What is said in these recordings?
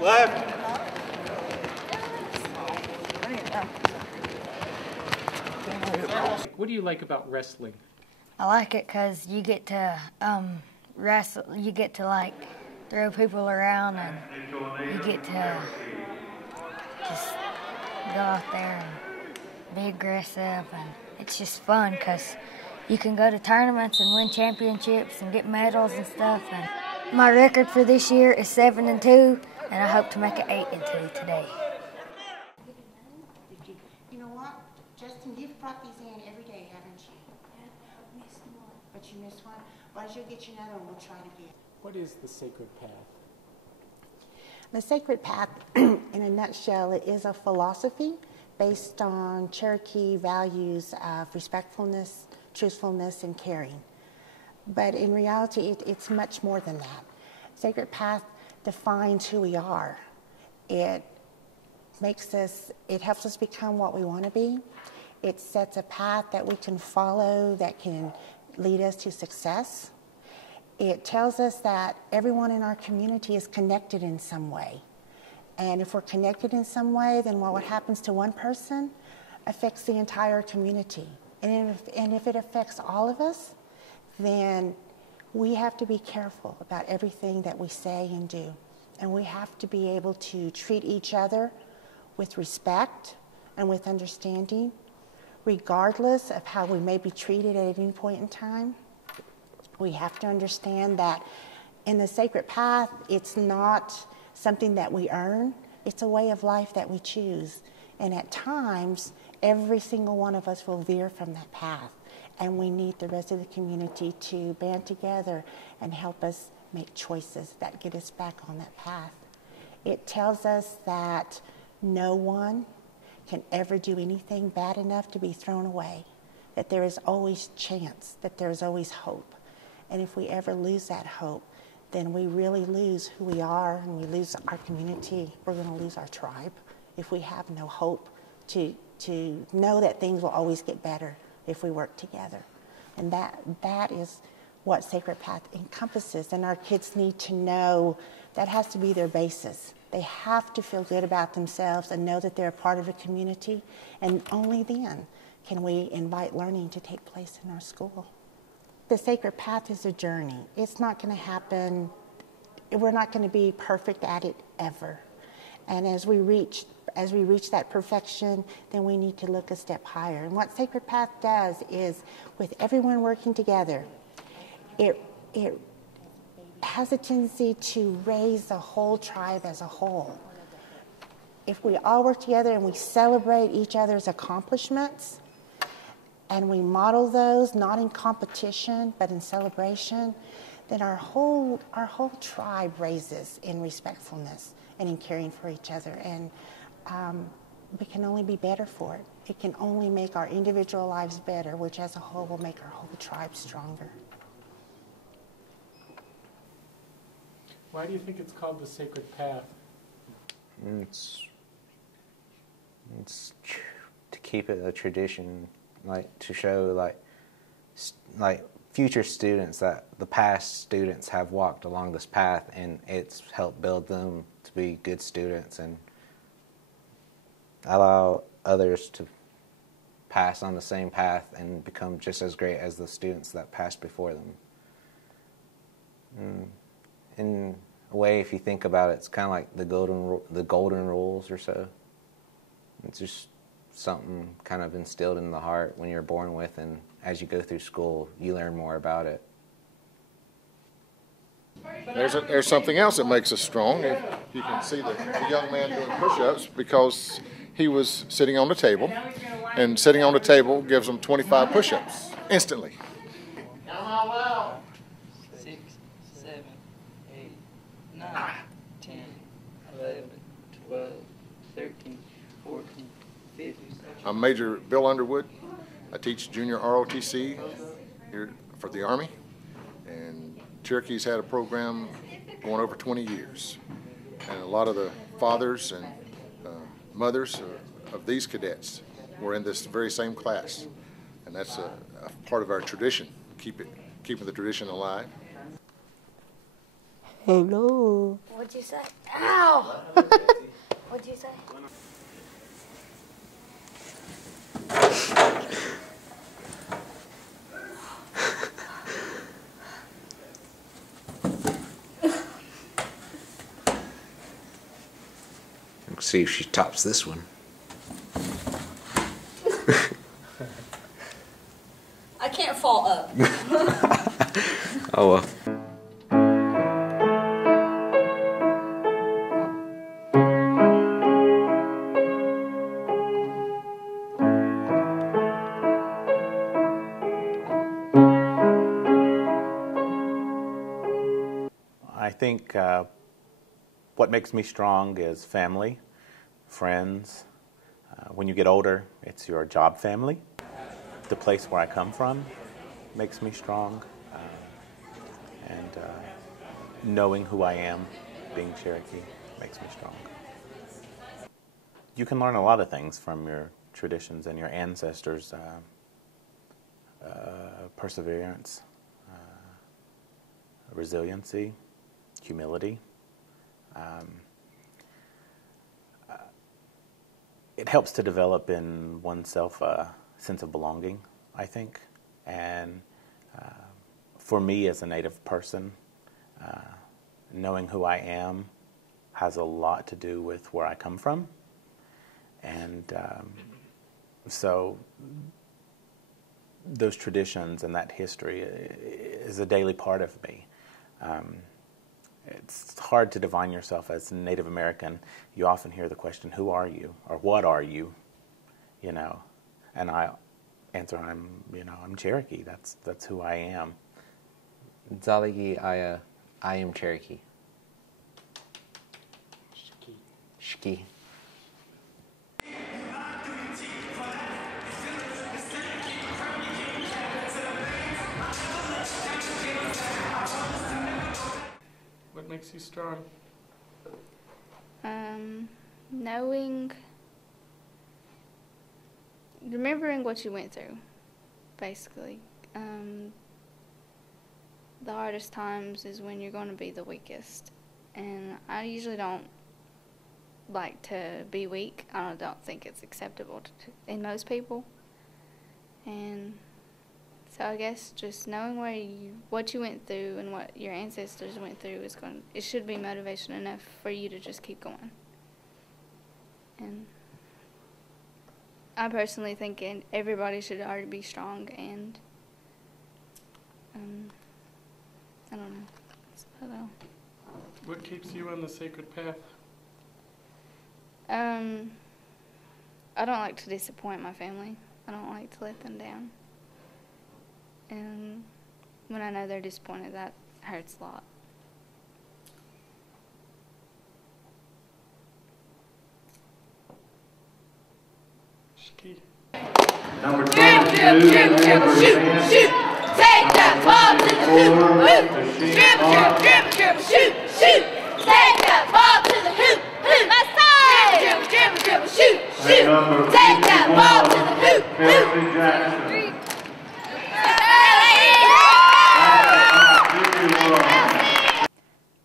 Left. What do you like about wrestling? I like it because you get to wrestle. You get to like throw people around, and you get to just go out there and be aggressive, and it's just fun because you can go to tournaments and win championships and get medals and stuff. And my record for this year is 7-2, and I hope to make it 8-2 today. You know what, Justin, you've brought these in every day, haven't you? Yeah, I missed one. But you missed one? Why don't you get you another one? We'll try it again. What is the sacred path? The sacred path, in a nutshell, it is a philosophy based on Cherokee values of respectfulness, truthfulness, and caring. But in reality, it's much more than that. Sacred path defines who we are. It helps us become what we want to be. It sets a path that we can follow that can lead us to success. It tells us that everyone in our community is connected in some way. And if we're connected in some way, then what happens to one person affects the entire community. And if it affects all of us, then we have to be careful about everything that we say and do. And we have to be able to treat each other with respect and with understanding, regardless of how we may be treated at any point in time. We have to understand that in the sacred path, it's not something that we earn. It's a way of life that we choose. And at times, every single one of us will veer from that path. And we need the rest of the community to band together and help us make choices that get us back on that path. It tells us that no one can ever do anything bad enough to be thrown away, that there is always chance, that there is always hope. And if we ever lose that hope, then we really lose who we are, and we lose our community. We're going to lose our tribe if we have no hope to know that things will always get better if we work together. And that is what Sacred Path encompasses. And our kids need to know that has to be their basis. They have to feel good about themselves and know that they're a part of a community. And only then can we invite learning to take place in our school. The Sacred Path is a journey. It's not going to happen. We're not going to be perfect at it ever. And as we reach that perfection, then we need to look a step higher. And what Sacred Path does is, with everyone working together, it has a tendency to raise the whole tribe as a whole. If we all work together and we celebrate each other's accomplishments, and we model those, not in competition, but in celebration, then our whole tribe raises in respectfulness and in caring for each other. And we can only be better for it. It can only make our individual lives better, which as a whole will make our whole tribe stronger. Why do you think it's called the Sacred Path? It's to keep it a tradition, like to show like future students that the past students have walked along this path, and it's helped build them to be good students and allow others to pass on the same path and become just as great as the students that passed before them. In a way, if you think about it, it's kind of like the golden rules or so. It's just something kind of instilled in the heart when you're born with, and as you go through school, you learn more about it. There's something else that makes us strong. You can see the young man doing push-ups because he was sitting on the table, and sitting on the table gives him 25 push-ups instantly. Count out loud. 6, 7, 8, 9, 10, 11, 12, 13, 14, 15. I'm Major Bill Underwood. I teach junior ROTC here for the Army, and Cherokee's had a program going over 20 years. And a lot of the fathers and mothers of these cadets were in this very same class. And that's a part of our tradition, keeping the tradition alive. Hello. What'd you say? Ow! What'd you say? Let's see if she tops this one. I can't fall up. Oh well. I think what makes me strong is family, friends. When you get older, it's your job family. The place where I come from makes me strong. And knowing who I am, being Cherokee, makes me strong. You can learn a lot of things from your traditions and your ancestors. Perseverance, resiliency, humility. It helps to develop in oneself a sense of belonging, I think. And for me as a Native person, knowing who I am has a lot to do with where I come from. And so those traditions and that history is a daily part of me. It's hard to define yourself as a Native American. You often hear the question, who are you? Or what are you? You know, and I answer, I'm Cherokee. That's who I am. Zaligi I am Cherokee. Shki. What makes you strong? Remembering what you went through, basically. The hardest times is when you're going to be the weakest. And I usually don't like to be weak. I don't think it's acceptable in most people. And so I guess just knowing what you went through and what your ancestors went through it should be motivation enough for you to just keep going. And I personally think everybody should already be strong, and I don't know. I don't know. What keeps you on the sacred path? I don't like to disappoint my family. I don't like to let them down. And when I know they're disappointed, that hurts a lot. Shki. Number 22, Shoot! Take that ball to the hoop! Shoot! Take that ball to the hoop! Let's shoot! Take that ball to the hoop!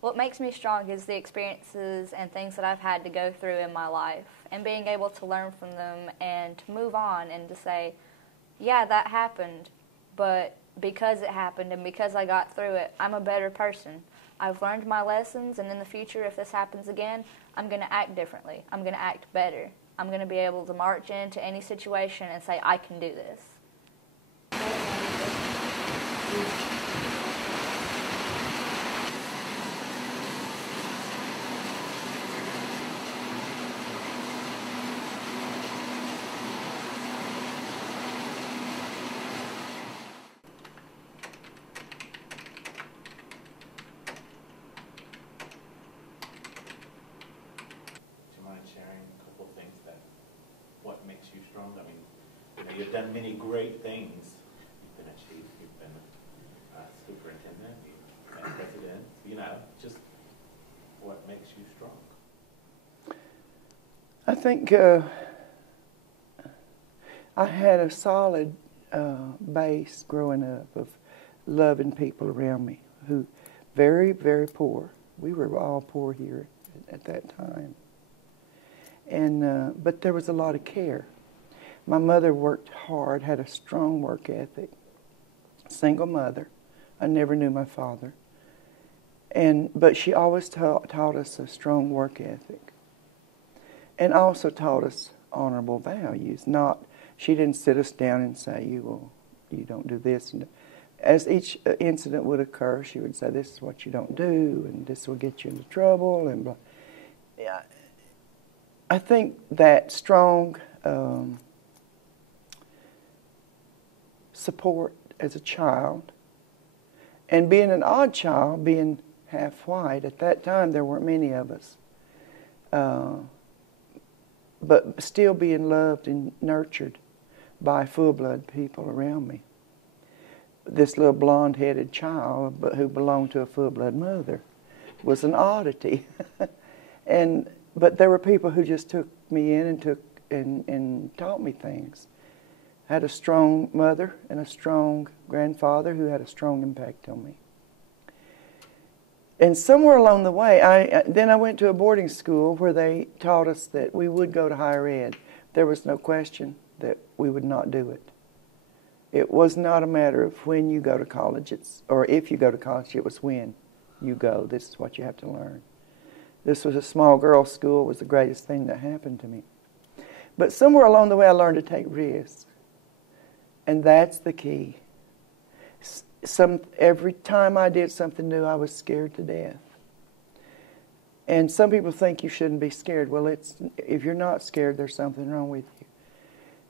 What makes me strong is the experiences and things that I've had to go through in my life, and being able to learn from them and to move on and to say, yeah, that happened, but because it happened and because I got through it, I'm a better person. I've learned my lessons, and in the future, if this happens again, I'm going to act differently. I'm going to act better. I'm going to be able to march into any situation and say, I can do this. You've done many great things. You've been a chief, you've been a superintendent, you've been president, just what makes you strong? I think I had a solid base growing up of loving people around me who very, very poor, We were all poor here at that time. And but there was a lot of care. My mother worked hard, had a strong work ethic. Single mother. I never knew my father. But she always taught us a strong work ethic. And also taught us honorable values. She didn't sit us down and say, you don't do this. And as each incident would occur, she would say, this is what you don't do, and this will get you into trouble, and blah. Yeah, I think that strong support as a child, and being an odd child, being half white, at that time there weren't many of us, but still being loved and nurtured by full-blood people around me. This little blonde-headed child who belonged to a full-blood mother was an oddity. But there were people who just took me in and taught me things. I had a strong mother and a strong grandfather who had a strong impact on me. And somewhere along the way, I went to a boarding school where they taught us that we would go to higher ed. There was no question that we would not do it. It was not a matter of when you go to college, or if you go to college, it was when you go. This is what you have to learn. This was a small girls' school. It was the greatest thing that happened to me. But somewhere along the way, I learned to take risks. And that's the key. Every time I did something new, I was scared to death. And some people think you shouldn't be scared. Well, if you're not scared, there's something wrong with you.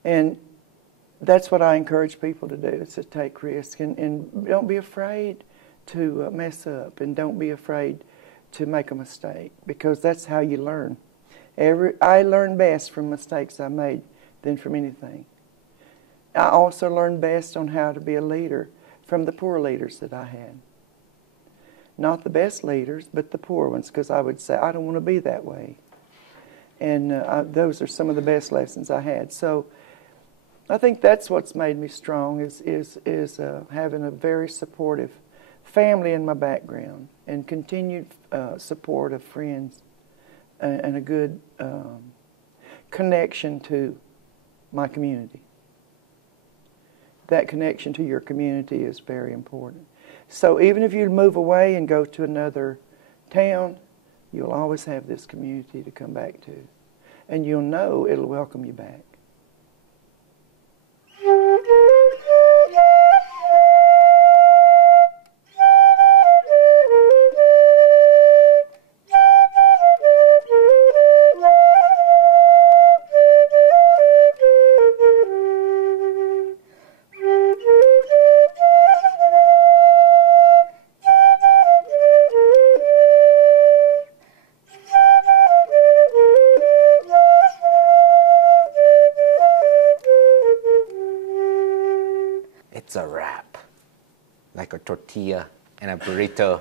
And that's what I encourage people to do, is to take risks. And don't be afraid to mess up, and don't be afraid to make a mistake, because that's how you learn. I learn best from mistakes I made than from anything. I also learned best on how to be a leader from the poor leaders that I had. Not the best leaders, but the poor ones, because I would say, I don't want to be that way. And those are some of the best lessons I had. So I think that's what's made me strong, is having a very supportive family in my background, and continued support of friends, and a good connection to my community. That connection to your community is very important. So even if you move away and go to another town, you'll always have this community to come back to. And you'll know it'll welcome you back. It's a wrap, like a tortilla and a burrito.